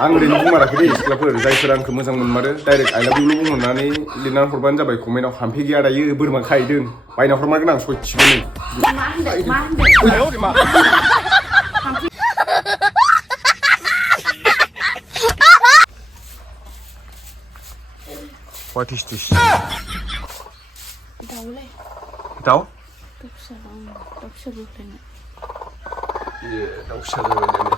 आं ओरैनो बुंमाराखै दे सिख्लाफोर जायफोर आंखौ मोजां मोनमारो डाइरेक्ट आइ लाभ इउल' बुंहरनानै लिरनानै हरबानो जाबाय कमेन्टआव हाम्फे गैया दायो बोरमा खाहैदों बायना हरमारगोन आं सयथिबो मा What is this? Daw? Yeah, daw siya naman yun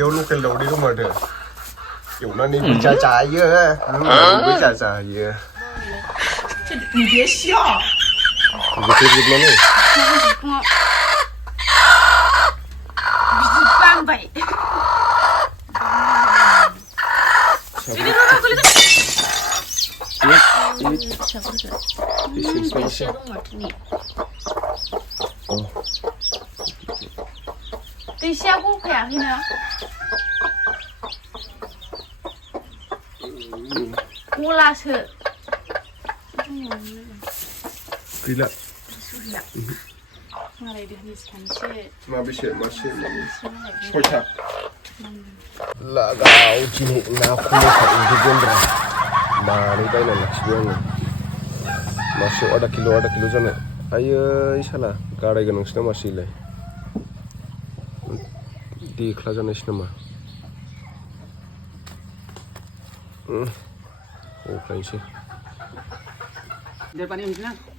Yung local daw dito mo dito. Yung nani bicha-chaya. Bicha-chaya. 你别笑。你这是什么呢？半百。对下锅快呀，现在。我拉车。Gila. Socha. Lagaw cini na kulo sa indugondra. Mari tayo na laksyon. Masuk ada kilo sana. Ayo salah. Garai ganang sini masih leh. Di kelajan sini mah. Oh kain sih.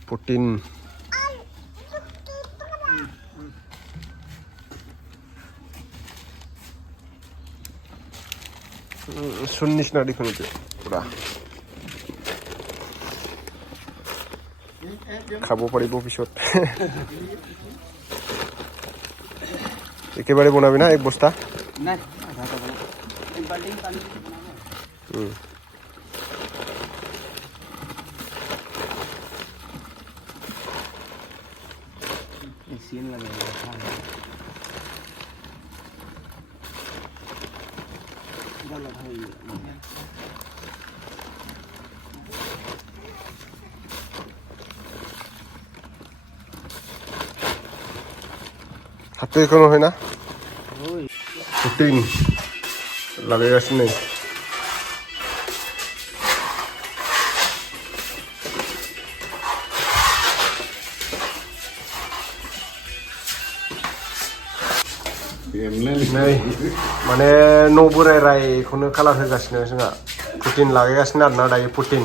Putin. Sunnis na dikon itu. Udah. Khabo paribo pisot. একেবারে বানাবি না এক বস্তা? না, আধা টা বানাবো। এক বালতি পানি বানাবো। सीन लगेगा हाथे कोनो है ना पुटिन लगेगा इसमें नै माने न' बोराय रायखौनो कालार होगासिनो जोंहा पुटिन लागायगासिनो आरोना दायो पुटिन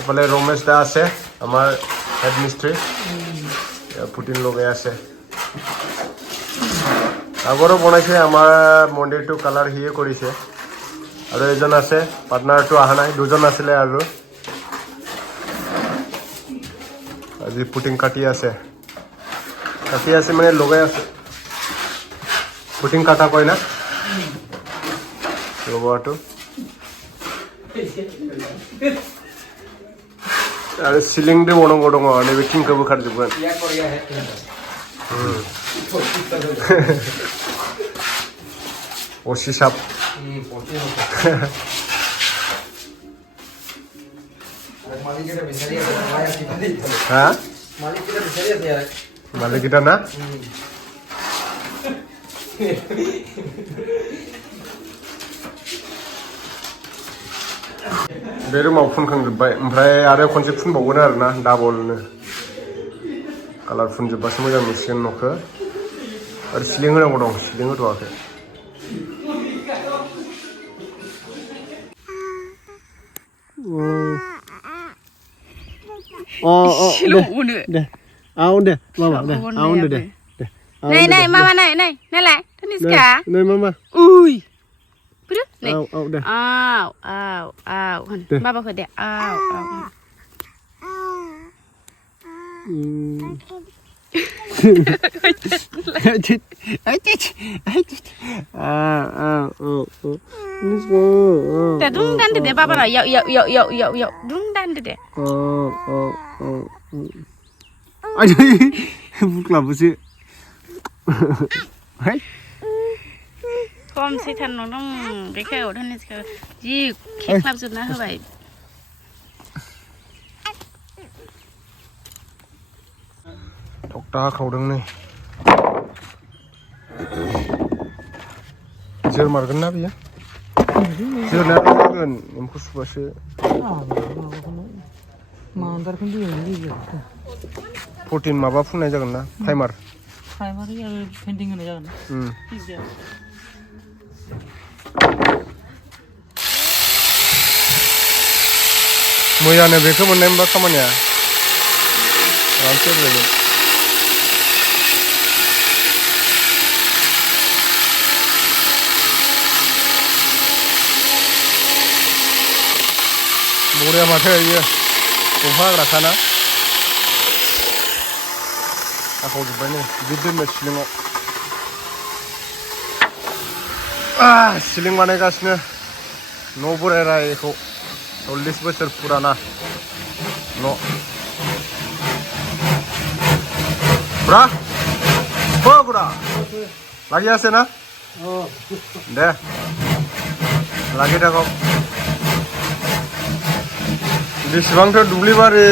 এফালে ৰমেশ দা আছে আমাৰ হেড মিস্ত্ৰী পুটিন লগাই আছে আগৰো বনাইছে আমাৰ মন্দিৰটো কালাৰ হিয়ে কৰিছে আৰু এজন আছে পাৰ্টনাৰটো অহা নাই দুজন আছিলে আৰু আজি পুটিন কাটি আছে মানে লগাই আছে পুটিন কাটা কয় না লগোৱাটো आरो सिलिंदो बनांगौ दङ नैबे थिंखौबो खारजोबगोन असी साप हा मालिक kita ना बे रुमाव फुनखांजोब्बाय ओमफ्राय आरो खनसे फुनबावगोन आरोना डाबलनो कालार फुनजोब्बासो मोजां नुसिगोन न'खौ आरो सिलिं होनांगौ दं सिलिं होथ'वाखै deh deh mama deh Này mama này lại Taniska này mama ui này deh ao baba kau deh ao Dah dung dan deh baba lah yo dung dan deh aduh bukan apa sih hai Kom si thân nó cái kẹo thân này gì khép lắp rồi na hơi vậy दा खावदों नै जोर मारगोन ना बियो जोरनायाथ' जागोन एम्फौ सुबासो protein माबा फुननाय जागोन ना प्राइमार पेन्टिं होनाय जागोन मैयानो बेखौ मोननाय मोनबा खामानिया रानसे जागोन बरिया माथो इयो दंफां हाग्राखाना हाखावजोब्बाय नै बिदि दोननो सिलिङाव सिलिं बानायगासिनो न' बोरायरायखौ 40 बोसोर फुराना न' बुरा हो बुरा লাগি আছে না দে লাগি থাকক बेसेबांथो दुब्लिबारि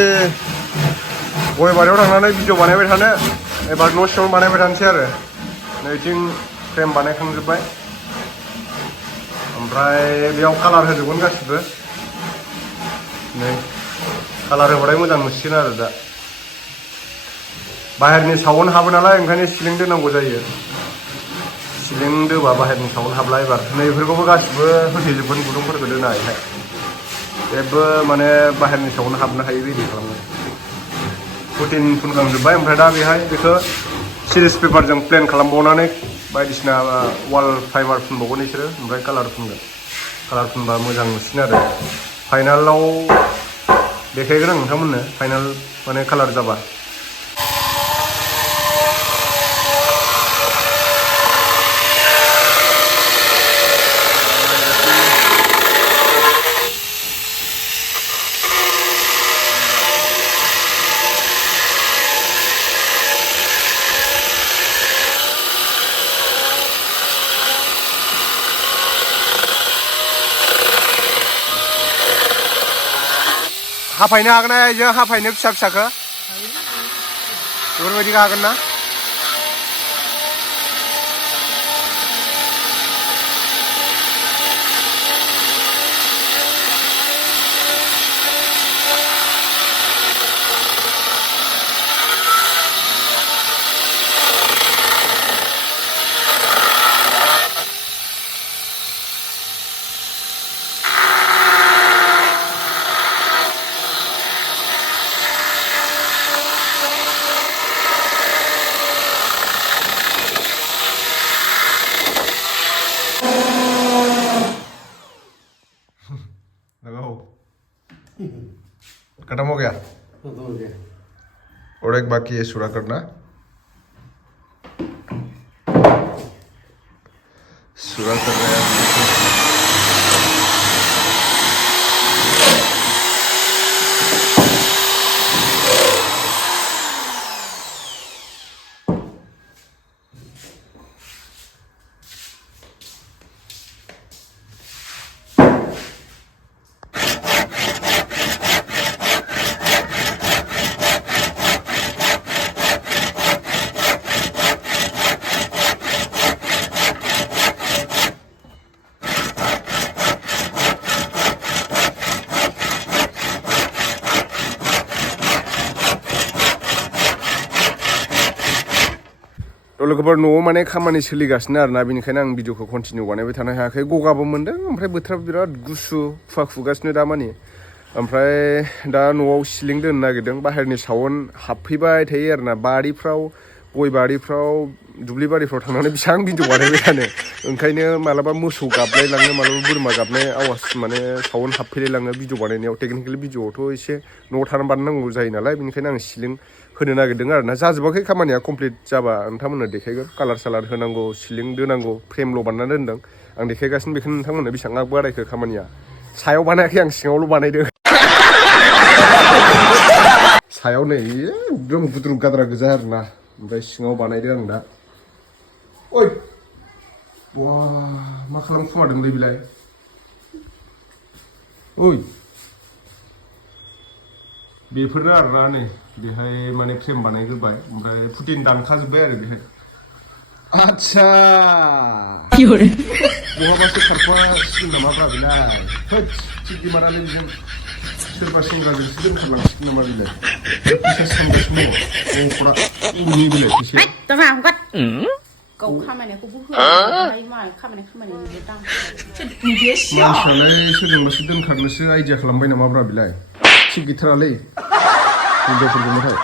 गय बारियाव थांनानै भिडिअ बानायबाय थानो एबार न' सिङाव बानायबाय थानोसै आरो नैथिं फ्रेम बानायखांजोब्बाय ओमफ्राय बेयाव कालार होजोबगोन गासिबो नै कालार होबाथाय मोजां नुसिगोन आरो दा बाहेरनि साउन्ड हाबो नालाय ओंखायनो सिलिं दोनांगौ जायो सिलिं दोबा बाहेरनि साउन्ड हाबला एबार नैफोरखौबो गासिबो होथेजोबगोन गुदुंफोरखौ दोनायहाय जेबो माने बाहेरनि साउन्ड हाबनो हायै बायदि खालामो प्रटिन फुनखांजोब्बाय ओमफ्राय दा बेहाय बेखौ सिरिस पेपारजों प्लेन खालामबावनानै बायदिसिना वाल फाइबार फुनबावगोन बिसोरो ओमफ्राय कालार फुनबा मोजां नुसिगोन आरो फाइनालाव देखायगोन आं नोंथांमोननो फाइनाल माने कालार जाबा हाफायनो हागोन ना जों हाफायनो फिसा फिसाखौ बेफोरबायदिखौ हागोन ना खत्म हो गया और एक बाकी है सूरा करना सूरा कर रहे हैं लोगोफोर न'आव माने खामानि सोलिगासिनो आरोना बेनिखायनो आं भिडिअखौ कन्टिनिउ बानायबाय थानो हायाखै गगाबो मोन्दों ओमफ्राय बोथोरा बिराद गुसु खुवा खुगासिनो दा मानि ओमफ्राय दा न'आव सिलिं दोननो नागिरदों बाहेरनि साउन्ड हाबफैबाय थायो आरोना बारिफ्राव गय बारिफ्राव दुब्लि बारिफ्राव थांनानै बेसेबां भिडिअ बानायबाय थानो ओंखायनो मालाबा मोसौ गाबलाय लाङो मालाबा बोरमा गाबनाय आवाज माने साउन्ड हाबफैलाय लाङो भिडिअ बानायनायाव टेकनिकेलि भिडिअआवथ' एसे न'आव थानानै बानायनांगौ जायो नालाय बेनिखायनो आं सिलिं होनो नागिरदों आरोना जाजोबाखै खामानिया कमप्लिट जाबा नोंथांमोननो देखायगोन कालार सालार होनांगौ सिलिं दोनांगौ फ्रेमल' बानायना दोनदों आं देखायगासिनो बेखौनो नोंथांमोननो बेसेबां बारायखो खामानिया सायाव बानायाखै आं सिङावल' बानायदों सायाव नै एकदम गुद्रुग गाद्रा गोजा आरोना ओमफ्राय सिङाव बानायदों आं दा ओइ बा मा खालामखुमादोंलै बेलाय ओइ बेफोरनो आरोना नै बेहाय माने फ्रेम बानायग्रोबाय ओमफ्राय पुटिन दानखाजोब्बाय आरो बेहाय आच्छा बहाबासो खारफासिगोन नामाब्रा बेलाय होद थिग बिमारालै बेजों सोरबा सेंग्राजोंसो दोनखारलांसिगोन नामा बेलाय फैसा सानगासिनो दङ अंखरा उनि बेलाय फैसाया गाव खामायनायखौबो होआलाय मा खामायनायनिबो दाम मानसियालाय सोरजोंबासो दोनखारनोसो आइडिया खालामबाय नामाब्रा बेलाय थिग गैथारालै हिनजावफोरजोंबाथाय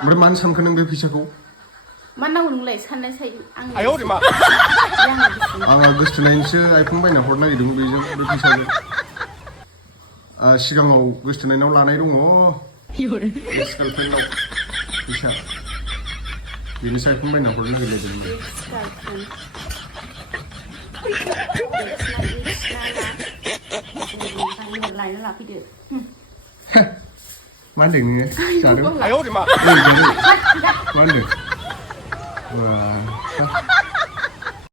ओमफ्राय मानो सानखो नों बे फैसाखौ मा नांगौ नोंलाय साननायसाय आंहा गोसथोनायनिसो आइफन बायना हरनो नागिरदोंमोन बेजों बे फैसाजों सिगाङाव गोसथोनायनाव लानाय दङ एक्स गार्लफ्रेन्डनाव फैसा बेनिसो आइफन बायना हरनो नागिरलायदोंमोन लायना लाफैदो मा होनदों नोङो जादों मा होनदों